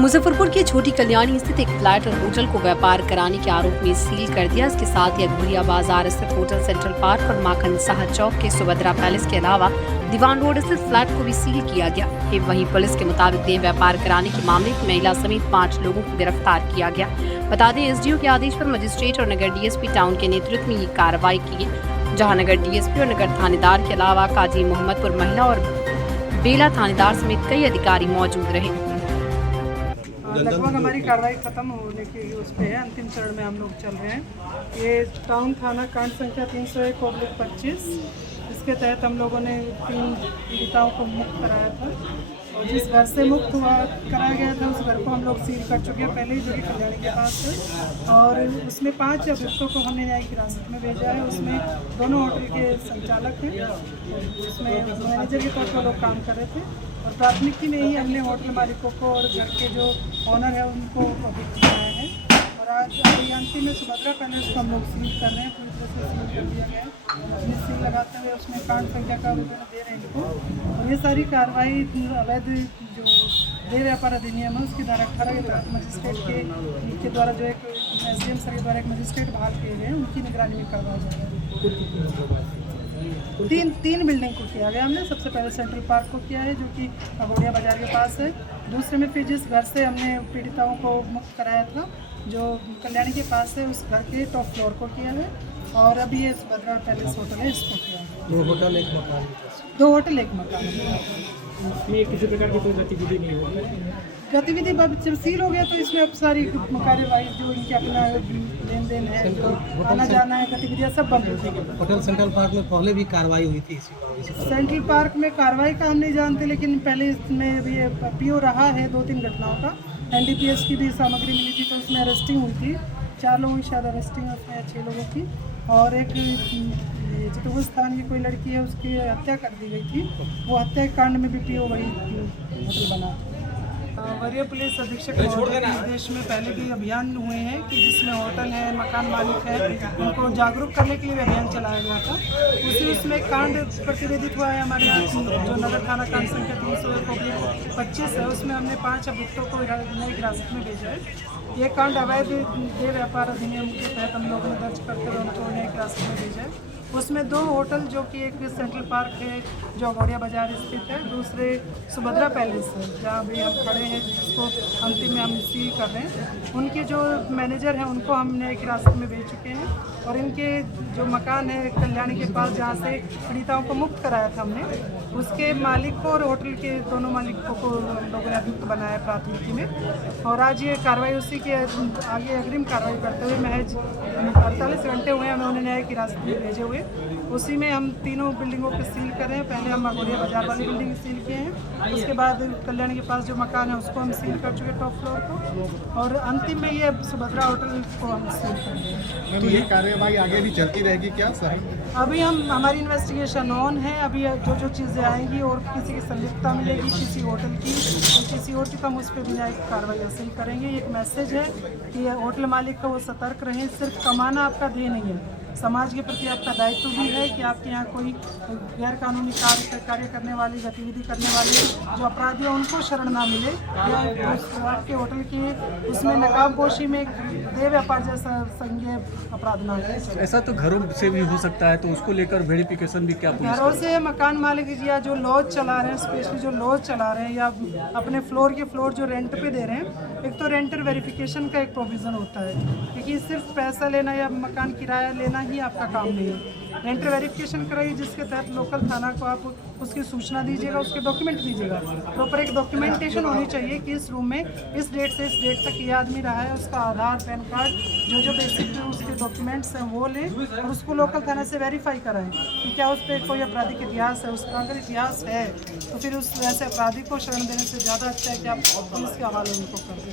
मुजफ्फरपुर की छोटी कल्याणी स्थित एक फ्लैट और होटल को व्यापार कराने के आरोप में सील कर दिया। इसके साथ ही अकबरिया बाजार स्थित होटल सेंट्रल पार्क और माखन शाह चौक के सुभद्रा पैलेस के अलावा दीवान रोड स्थित फ्लैट को भी सील किया गया है। वहीं पुलिस के मुताबिक देह व्यापार कराने के मामले में महिला समेत 5 लोगों को गिरफ्तार किया गया। बता दें, एसडीओ के आदेश पर मजिस्ट्रेट और नगर डीएसपी टाउन के नेतृत्व में ये कार्रवाई की, जहाँ नगर डीएसपी और नगर थानेदार के अलावा काजी मोहम्मदपुर महिला और बेला थानेदार समेत कई अधिकारी मौजूद रहे। लगभग हमारी कार्रवाई खत्म होने के उस पे है, अंतिम चरण में हम लोग चल रहे हैं। ये टाउन थाना कांड संख्या 301/25, इसके तहत हम लोगों ने 3 पीड़िताओं को मुक्त कराया था और जिस घर से मुक्त कराया गया था उस घर को हम लोग सील कर चुके हैं पहले ही, जो कि कल्याणी के पास है। और उसमें 5 अभियुक्तों को हमने न्यायिक हिरासत में भेजा है। उसमें दोनों होटल के संचालक हैं, उसमें मैनेजर के तौर पर लोग काम कर रहे थे और प्राथमिकी में ही हमने होटल मालिकों को और घर के जो ऑनर है उनको अभियुक्त बनाया है। और आज अंतिम में सुभद्रा पैलेस को हम लोग सील कर रहे हैं, पूरी तरह से सील कर दिया गया है। सील लगाते हुए उसमें कांड संख्या का विवरण दे रहे हैं इनको। और ये सारी कार्रवाई अवैध जो देह व्यापार अधिनियम है उसकी धारा 18 के तहत मजिस्ट्रेट के द्वारा जो एक एसडीएम सर के द्वारा एक मजिस्ट्रेट बहाल किए गए हैं, उनकी निगरानी में करवाया जा रहा है। तीन बिल्डिंग को किया गया हमने। सबसे पहले सेंट्रल पार्क को किया है, जो कि अगोड़िया बाजार के पास है। दूसरे में फिर जिस घर से हमने पीड़िताओं को मुक्त कराया था, जो कल्याणी के पास है, उस घर के टॉप फ्लोर को किया है। और अभी ये सुभद्रा पैलेस होटल है, इसको किया है। 2 होटल 1 मकान। 2 होटल 1 मकान। इसमें किसी प्रकार की कोई गतिविधि नहीं होगी। गतिविधि जब सील हो गया तो इसमें अब सारी कार्यवाही जो इनके अपना लेन देन है, आना जाना है, गतिविधियाँ सब बंद हो गई। होटल सेंट्रल पार्क में पहले भी कार्रवाई हुई थी सेंट्रल पार्क में कार्रवाई का हम नहीं जानते, लेकिन पहले इसमें भी पीओ रहा है 2-3 घटनाओं का। एनडीपीएस की भी सामग्री मिली थी तो उसमें अरेस्टिंग हुई थी। 4 लोगों की शायद अरेस्टिंग उसमें 6 लोगों की। और एक चितौड़स्थान की कोई लड़की है, उसकी हत्या कर दी गई थी। वो हत्या कांड में भी पीओ वही होटल बना। वरीय पुलिस अधीक्षक महोदय के निर्देश में पहले भी अभियान हुए हैं कि जिसमें होटल है, मकान मालिक है, उनको जागरूक करने के लिए भी अभियान चलाया गया था। उसमें कांड प्रतिवेदित हुआ है हमारे यहाँ, जो नगर थाना कांड संख्या 301/25 है, उसमें हमने 5 अभियुक्तों को न्यायिक हिरासत में भेजा है। ये कांड अवैध देह व्यापार अधिनियम के तहत हम लोगों ने दर्ज करते हुए उनको न्यायिक हिरासत में भेजा है। उसमें 2 होटल, जो कि एक सेंट्रल पार्क है जो अगोड़िया बाजार स्थित है, दूसरे सुभद्रा पैलेस है जहाँ भी हम खड़े हैं, जिसको अंतिम में हम सील कर रहे हैं। उनके जो मैनेजर हैं उनको हम न्यायिक हिरासत में भेज चुके हैं। और इनके जो मकान है कल्याणी के पास, जहाँ से पीड़िताओं को मुक्त कराया था हमने, उसके मालिक को और होटल के दोनों मालिकों को लोगों ने अभियुक्त बनाया प्राथमिकी में। और आज ये कार्रवाई उसी के आगे अग्रिम कार्रवाई करते हुए महज 48 घंटे हुए हमें उन्हें न्यायिक हिरासत में भेजे हुए। उसी में हम तीनों बिल्डिंगों को सील कर रहे हैं। पहले हम अगोड़िया बाजार वाली बिल्डिंग सील किए हैं, उसके बाद कल्याणी के पास जो मकान है उसको हम सील कर चुके टॉप फ्लोर को, और अंतिम में ये सुभद्रा होटल को हम सील कर रहे हैं। तो ये कार्यवाही आगे भी चलती रहेगी क्या सर? अभी हमारी इन्वेस्टिगेशन ऑन है। अभी जो चीज़ें आएंगी और किसी की संलिप्तता मिलेगी किसी होटल की किसी और की, तो हम उस पर भी न्यायिक कार्रवाई हासिल करेंगे। एक मैसेज है कि होटल मालिक को वो सतर्क रहें। सिर्फ कमाना आपका ध्येय नहीं है, समाज के प्रति आपका दायित्व भी है कि आपके यहाँ कोई गैर कानूनी कार्य करने वाली, गतिविधि करने वाली जो अपराधी है उनको शरण ना मिले, या आपके होटल की उसमें नकाबपोशी में देह व्यापार जैसा संज्ञेय अपराध ना हो। ऐसा तो घरों से भी हो सकता है, तो उसको लेकर वेरिफिकेशन भी क्या घरों से मकान मालिक या जो लॉज चला रहे हैं, स्पेशली जो लॉज चला रहे हैं या अपने फ्लोर जो रेंट पे दे रहे हैं, एक तो रेंटर वेरिफिकेशन का एक प्रोविज़न होता है, क्योंकि सिर्फ पैसा लेना या मकान किराया लेना ही आपका काम नहीं है। रेंटर वेरिफिकेशन कराइए, जिसके तहत लोकल थाना को आप उसकी सूचना दीजिएगा, उसके डॉक्यूमेंट दीजिएगा। प्रॉपर एक डॉक्यूमेंटेशन होनी चाहिए कि इस रूम में इस डेट से इस डेट तक ये आदमी रहा है, उसका आधार, पैन कार्ड, जो बेसिक उसके डॉक्यूमेंट्स हैं वो लें और उसको लोकल थाना से वेरीफाई कराएं कि क्या उस पर कोई आपराधिक इतिहास है। उसका अगर इतिहास है तो फिर उस वैसे अपराधी को शरण देने से ज़्यादा अच्छा है कि आप पुलिस के हवाले उनको कर दें।